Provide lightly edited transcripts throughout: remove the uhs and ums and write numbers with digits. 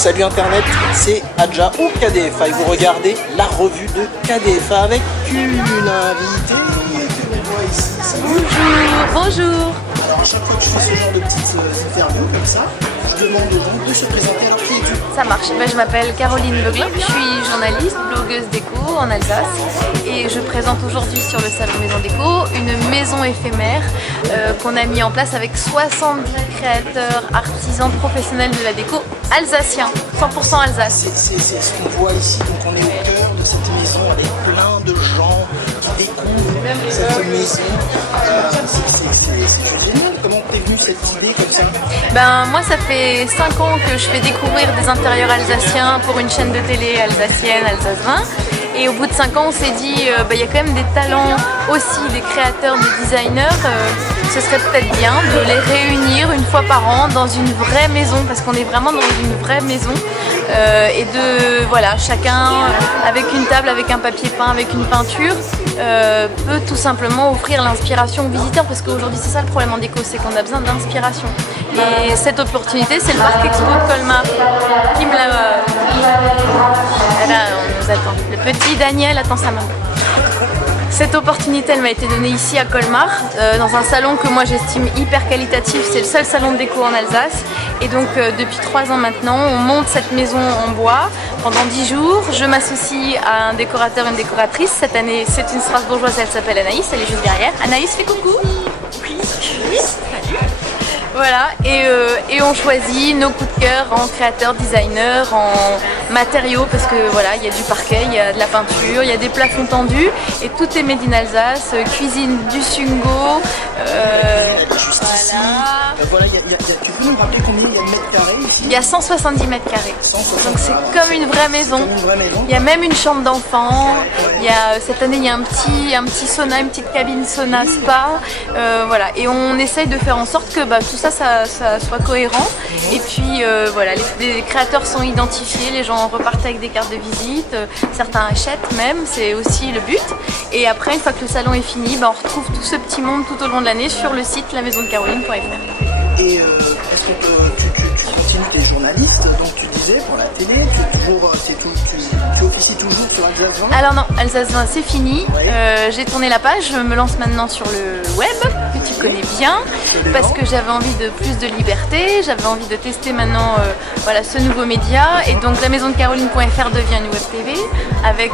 Salut Internet, c'est Adja ou KDFA et vous regardez la revue de KDFA avec une invitée que l'on voit ici. Bonjour, bonjour. Alors à chaque fois que je fais ce genre de petites interviews comme ça, je demande donc de se présenter. Alors qui es-tu? Ça marche, je m'appelle Caroline Beglin, je suis journaliste, blogueuse déco en Alsace et je présente aujourd'hui sur le salon Maison Déco une maison éphémère qu'on a mis en place avec 70 créateurs, artisans, professionnels de la déco alsaciens, 100% Alsace. C'est ce qu'on voit ici, donc on est au cœur de cette maison avec plein de gens qui découvrent cette maison. C'est génial, comment t'es venue cette idée comme ça? Moi ça fait 5 ans que je fais découvrir des intérieurs alsaciens pour une chaîne de télé alsacienne, Alsace 20. Et au bout de 5 ans on s'est dit il y a quand même des talents aussi, des créateurs, des designers, ce serait peut-être bien de les réunir une fois par an dans une vraie maison, parce qu'on est vraiment dans une vraie maison, et de voilà, chacun avec une table, avec un papier peint, avec une peinture, peut tout simplement offrir l'inspiration aux visiteurs, parce qu'aujourd'hui c'est ça le problème en déco, c'est qu'on a besoin d'inspiration. Et cette opportunité, c'est le Parc Expo de Colmar qui me l'a... Là, on nous attend. Le petit Daniel attend sa maman. Cette opportunité, elle m'a été donnée ici à Colmar, dans un salon que moi j'estime hyper qualitatif. C'est le seul salon de déco en Alsace. Et donc depuis 3 ans maintenant, on monte cette maison en bois pendant 10 jours. Je m'associe à un décorateur, une décoratrice. Cette année, c'est une Strasbourgeoise, elle s'appelle Anaïs, elle est juste derrière. Anaïs, fais coucou. Oui, salut. Voilà, et on choisit nos coups de cœur en créateurs, designers, en matériaux, parce que voilà, il y a du parquet, il y a de la peinture, il y a des plafonds tendus, et tout est made in Alsace, cuisine du Sungo, Juste ici, voilà, tu peux nous rappeler combien il y a de mètres carrés ici? il y a 170 mètres carrés, 170. donc c'est comme une vraie maison. Comme une vraie maison. Il y a même une chambre d'enfant, cette année il y a un petit sauna, une petite cabine sauna spa, voilà, et on essaye de faire en sorte que tout ça soit cohérent. Et puis voilà, les créateurs sont identifiés, les gens repartent avec des cartes de visite, certains achètent même, c'est aussi le but. Et après, une fois que le salon est fini, on retrouve tout ce petit monde tout au long de l'année sur le site lamaisondecaroline.fr. Et est-ce que tu continues, tes journalistes, donc tu disais, pour la télé, tu officies toujours sur Alsace 20? Alors non, Alsace 20 c'est fini, j'ai tourné la page, je me lance maintenant sur le web, que tu connais bien, parce que j'avais envie de plus de liberté, j'avais envie de tester maintenant voilà, ce nouveau média, et donc lamaisondecaroline.fr devient une web TV, avec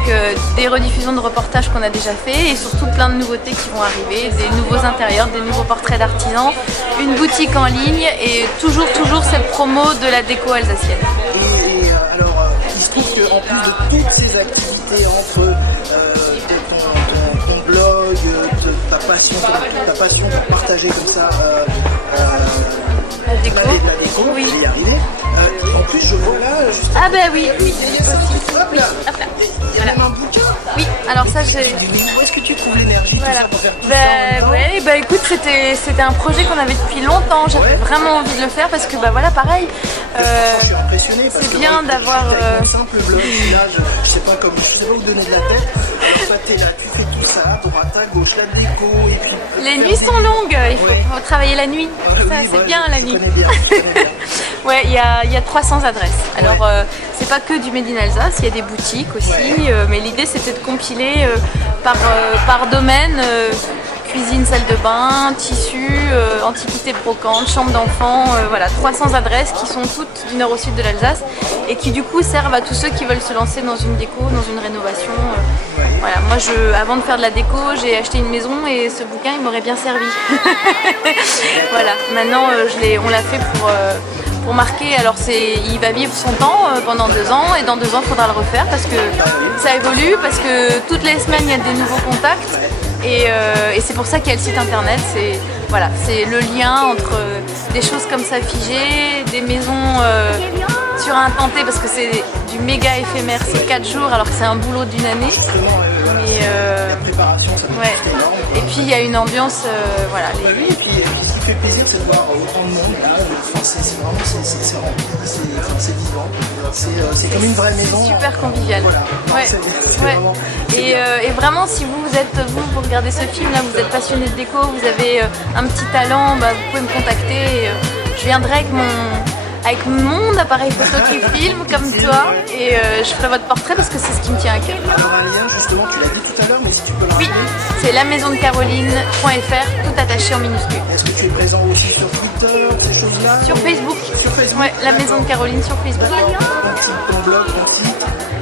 des rediffusions de reportages qu'on a déjà fait, et surtout plein de nouveautés qui vont arriver, des nouveaux intérieurs, des nouveaux portraits d'artisans, une boutique en ligne, et toujours cette promo de la déco alsacienne. Et alors, il se trouve qu'en plus de toutes ces activités entre ton blog, ta passion pour partager comme ça La déco, la déco, oui. je vais y arriver. En plus, je vois là, juste Ah oui, aussi. Hop là, hop là. il y a même un bouquin. Oui, alors ça j'ai... Où est-ce que tu trouves l'énergie Voilà. pour faire tout ça? Écoute, c'était un projet qu'on avait depuis longtemps, j'avais vraiment envie de le faire parce que voilà, pareil. Je suis impressionné parce c'est que bien moi, d'avoir, je suis avec mon simple blog, et là, je sais pas où donner de la tête. Alors toi, t'es là, tu fais tout ça, à droite, à gauche, la déco, et puis... Les nuits sont longues, il faut travailler la nuit. C'est bien la nuit. Je connais bien. Ouais, il y a 300 adresses. Alors, c'est pas que du Made in Alsace, il y a des boutiques aussi, mais l'idée c'était de compiler par domaine, cuisine, salle de bain, tissu, antiquité brocante, chambre d'enfant, voilà, 300 adresses qui sont toutes du nord au sud de l'Alsace et qui du coup servent à tous ceux qui veulent se lancer dans une déco, dans une rénovation. Voilà, moi avant de faire de la déco, j'ai acheté une maison et ce bouquin il m'aurait bien servi. Voilà, maintenant on l'a fait pour marquer, alors il va vivre son temps pendant 2 ans et dans 2 ans il faudra le refaire parce que ça évolue, parce que toutes les semaines il y a des nouveaux contacts et c'est pour ça qu'il y a le site internet, c'est le lien entre des choses comme ça figées, des maisons sur un temps T parce que c'est du méga éphémère, c'est 4 jours alors que c'est un boulot d'une année. Mais la préparation, ça doit être énorme. Et puis il y a une ambiance, voilà. Et puis ce qui fait plaisir, c'est de voir autant de monde là. Enfin, c'est vraiment rempli, c'est vivant. C'est comme une vraie maison. C'est super convivial. Voilà. Ouais. C'est Ouais. vraiment... Et vraiment, si vous regardez ce film là, vous êtes passionné de déco, vous avez un petit talent, vous pouvez me contacter. Je viendrai avec mon appareil photo qui filme comme toi et je ferai votre portrait parce que c'est ce qui me tient à cœur. Il y aura un lien justement, tu l'as dit tout à l'heure, mais si tu peux le Oui, rappeler. c'est lamaisondecaroline.fr, tout attaché en minuscule. Est-ce que tu es présent aussi sur Twitter, ces choses-là? Sur Facebook. Sur Facebook. Ouais, la Maison de Caroline sur Facebook. Ton blog, ton site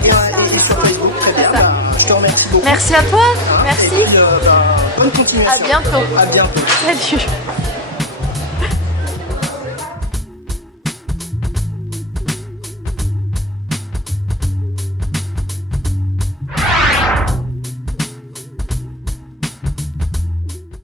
et sur Facebook, très bien. ça. Je te remercie beaucoup. Merci à toi, merci. Et puis, bonne continuation. À bientôt. À bientôt. Salut.